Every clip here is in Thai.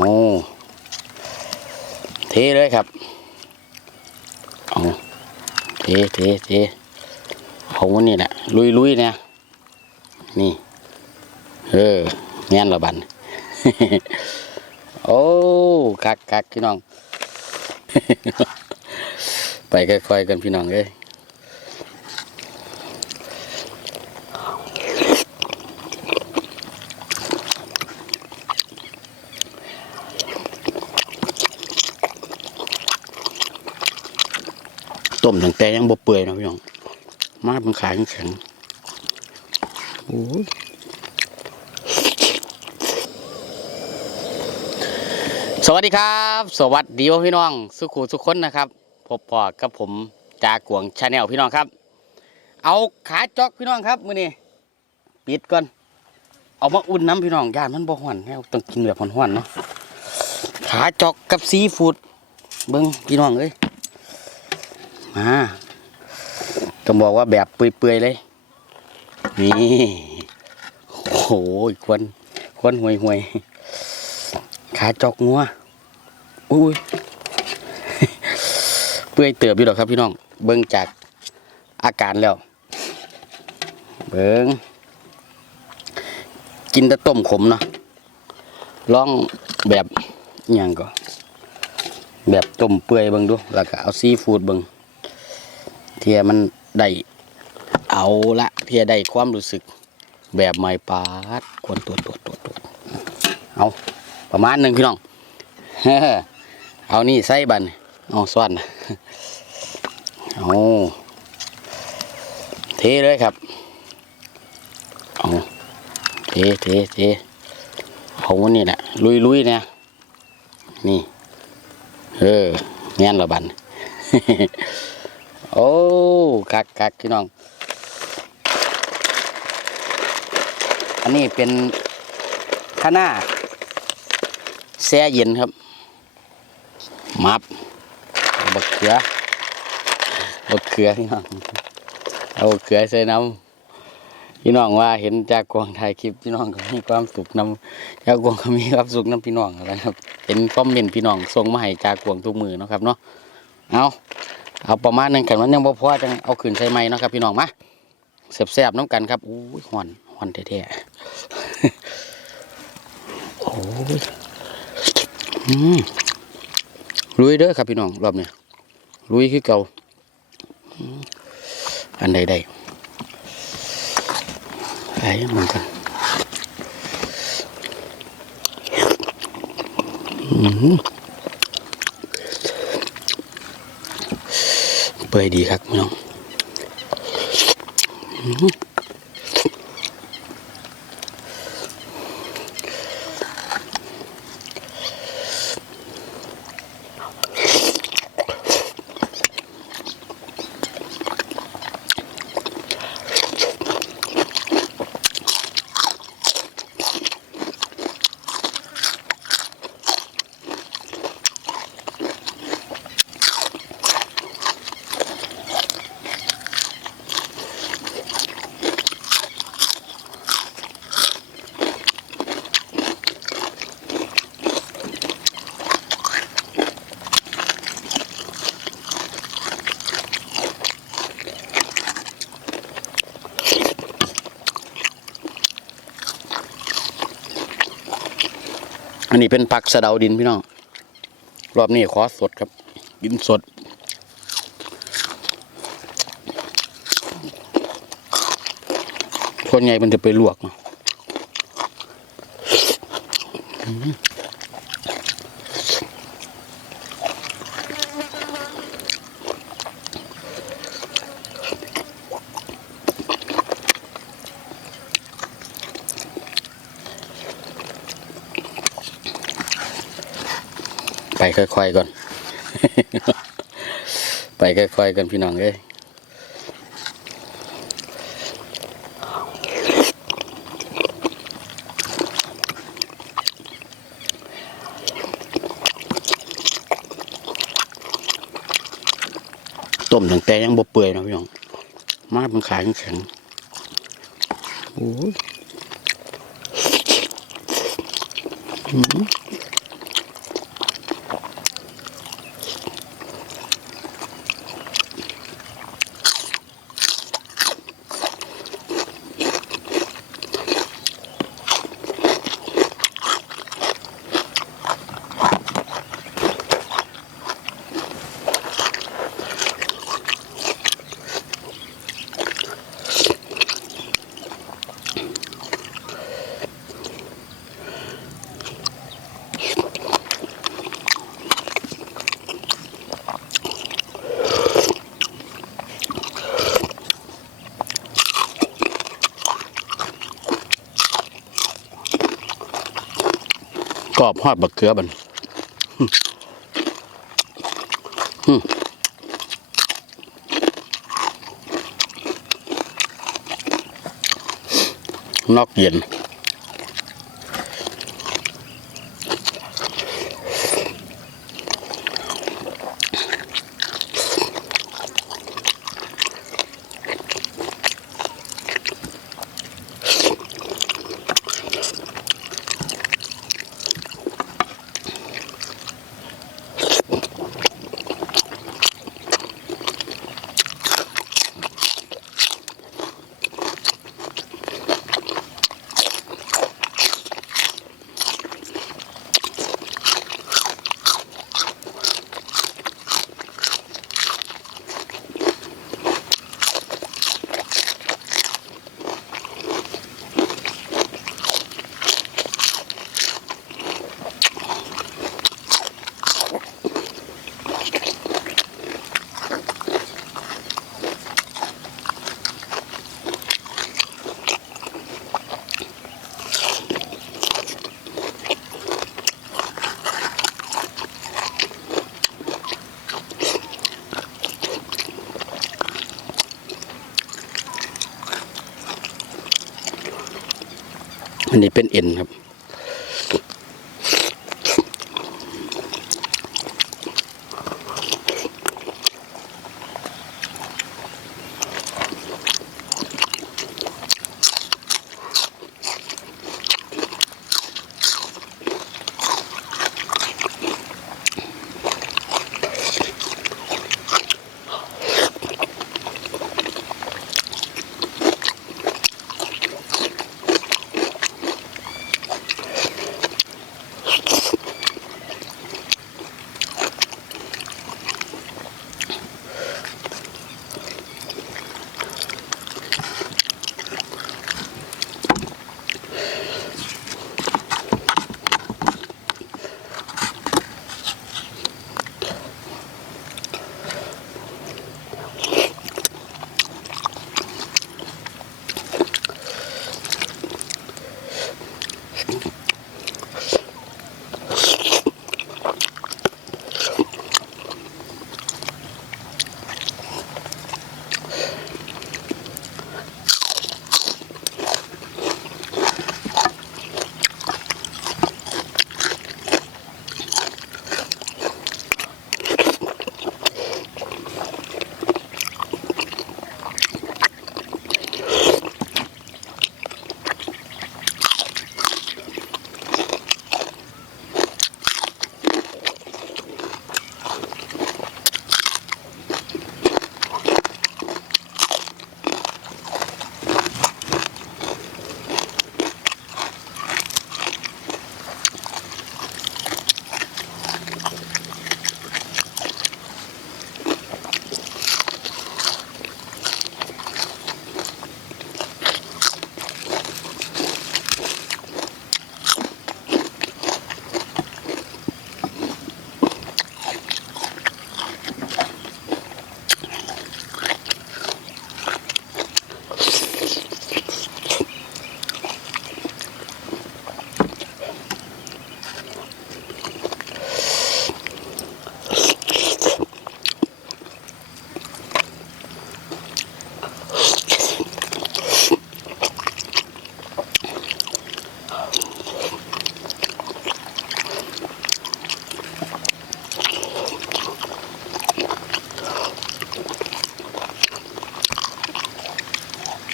เอเทเลยครับเอาเทเทเทเอาวันนี้แหละลุยลุยเนี่ยนี่เออแม่นละบันโอ้คักคักพี่น้อง ไปค่อยๆกันพี่น้องเอ้ย ต้มตั้งแต่ยังบ่เปื่อยนะพี่น้องมาเป็นขายแข็งโอ้ยสวัสดีครับ สวัสดีพี่น้อง สุขุสุขคนนะครับ พบปอกับผมจากวงชาแนลพี่น้องครับ เอาขาจอกพี่น้องครับมือนี้ปิดก่อน เอามาอุ่นน้ำพี่น้องย่านมันบ่ห้อนแล้วต้องกินแบบห้อนๆเนาะขาจอกกับซีฟู้ดเบิ้งพี่น้องเอ้ย มาต้องบอกว่าแบบเปื่อยๆเลย นี่โอ้โหควันควันห่วยห่วยขาจอกงัวอุ้ยเปื่อยเติบอยู่ดอกครับพี่น้อง เบิ้งจากอาการแล้ว เบิ้งกินแต่ต้มขมเนาะลองแบบอย่างก็แบบต้มเปื่อยเบิ้งดู แล้วก็เอาซีฟู้ดเบิ้ง เทียมันได้เอาละเทียได้ความรู้สึกแบบไม่ปาดกวนตัวตัวตัวตัวเอาประมาณหนึ่งพี่น้องเอานี่ใส่บันเอาส่วนเอาเทเลยครับเอาเทเทเทเอาวันนี้แหละลุยลุยเนี่ยนี่เออแม่นละบัน โอ้คักคักพี่น้อง อันนี้เป็นข้าหน้าแช่เย็นครับมับบักเขือบักเขือพี่น้องเอาบักเขือใส่น้ำพี่น้องว่าเห็นจากกวงถ่ายคลิปพี่น้องก็มีความสุขน้ำจากกวงก็มีความสุขน้ำพี่น้องนะครับ เห็นคอมเมนต์พี่น้องส่งมาให้จากกวงทุกมือนะครับเนาะเอา เอาประมาณนึงกันมันยังบ่พอจังเอาขึ้นใส่ไม้นะครับพี่น้องมาแซ่บๆน้ำกันครับอู้ยหอนหอนแท้ๆโอ้ยอืมลุยเด้อครับพี่น้องรอบเนี้ยลุยคือเก่าอันใดใดไอ้มันกันอืม เปื่อยดีครับพี่น้อง อันนี้เป็นผักสะเดาดินพี่น้องรอบนี้ขอสดครับ กินสดคนใหญ่มันจะไปลวกเนาะ ค่อยๆก่อน ไปค่อยๆกันพี่น้องเอ้ยต้มตั้งแต่ยังบ่เปื่อยนะพี่น้อง มาเป็นขายแข็งโอ้ย กรอบหอดบักเกลือบันนอกเย็น อันนี้เป็นเอ็นครับ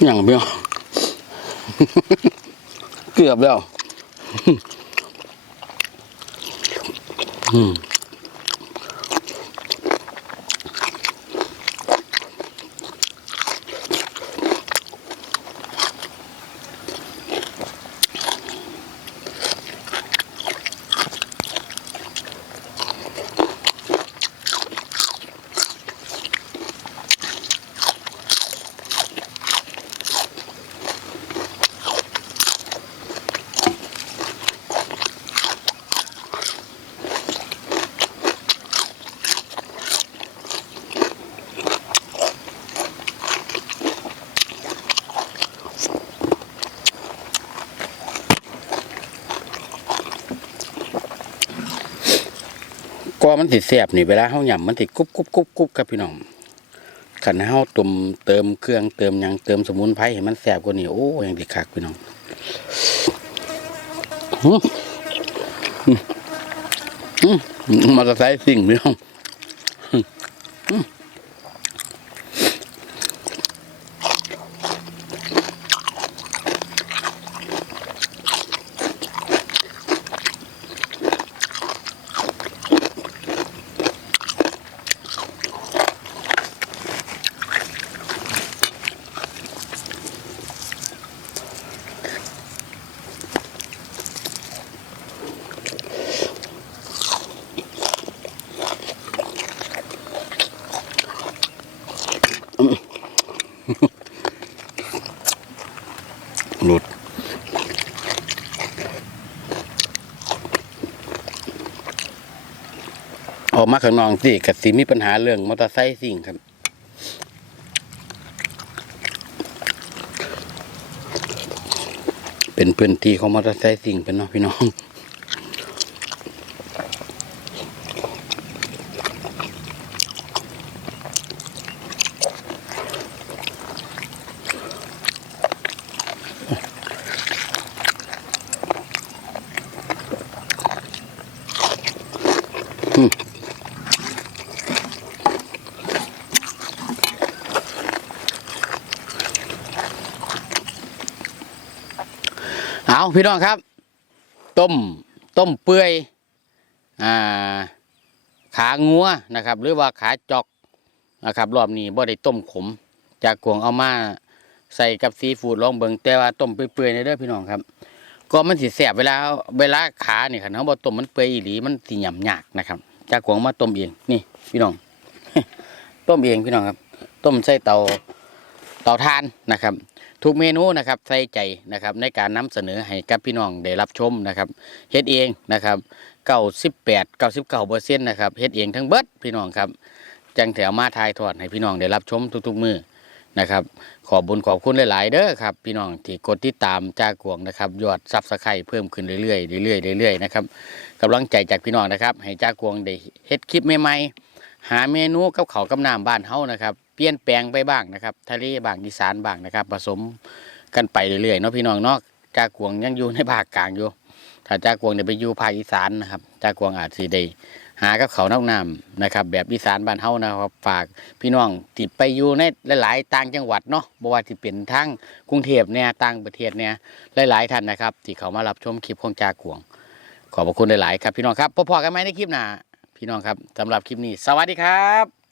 อย่างเบี้ยวเกือบแล้ว อืม มันติดแสบนี่เวลาเฮาหย่ำมันติดกรุบกรุบกรุบกรุบครับพี่น้องขันเฮาตุ่มเติมเครื่องเติมยังเติมสมุนไพรให้มันแสบกว่านี้โอ้ยังสิคักพี่น้องมอเตอร์ไซค์สิ่งพี่น้อง ออกมาข้างนอกสิกับสิมีปัญหาเรื่องมอเตอร์ไซค์สิ่งครับ เป็นพื้นที่ของมอเตอร์ไซค์สิ่งเป็นเนาะพี่น้อง เอาพี่น้องครับ ต้มต้มเปื่อยอ่าขางัวนะครับ หรือว่าขาจอกนะครับรอบนี้บ่ได้ต้มขม จากกวงเอามาใส่กับซีฟู้ดลองเบิงแต่ว่าต้มเปื่อยๆในเด้อพี่น้องครับ ก็มันสิแสบเวลาเวลาขาเนี่คันเฮาบ่ต้มมันเปื่อยอีหลีมันสิหย่ำยากนะครับจากกวงมาต้มเองนี่พี่น้อง ต้มเองพี่น้องครับ ต้มใส่เตาเตาถ่านนะครับ ทุกเมนูนะครับใส่ใจนะครับ ในการนำเสนอให้กับพี่น้องได้รับชมนะครับเฮ็ดเองนะครับเก้าสิบแปดเก้าสิบเก้าเปอร์เซ็นต์นะครับเฮ็ดเองทั้งเบิดพี่น้องครับจังแถวมาทายทอดให้พี่น้องได้รับชมทุกๆมือ นะครับ ขอบุญขอบคุณหลาย ๆ เด้อครับ พี่น้องที่กดติดตามจ้ากวงนะครับ ยอดซับสไครต์เพิ่มขึ้นเรื่อยๆเรื่อยๆเรื่อยๆนะครับกำลังใจจากพี่น้องนะครับ ให้จ้ากวงได้เฮ็ดคลิปใหม่ๆหาเมนูกับเขาวกับน้ำบ้านเฮานะครับเปลี่ยนแปลงไปบ้างนะครับทะเลบ้างอีสานบ้างนะครับ ผสมกันไปเรื่อยๆเนาะพี่น้องเนาะจ้ากวงยังอยู่ในภาคกลางอยู่ถ้าจ้ากวงเดี๋ยวไปอยู่ภาคอีสานนะครับจ้ากวงอาจสิได้ หากับเขานอกน้ำนะครับ แบบอีสานบ้านเฮานะครับฝากพี่น้องติดไปอยู่ในหลาย ๆ ต่างจังหวัดเนาะบ่ว่าที่เป็นทั้งกรุงเทพเนี่ยต่างประเทศเนี่ยหลาย ๆ ท่านนะครับ ที่เขามารับชมคลิปของจากวง ขอบพระคุณหลาย ๆ ครับ พี่น้องครับพบๆกันไหมในคลิปหน้าพี่น้องครับสำหรับคลิปนี้ สวัสดีครับ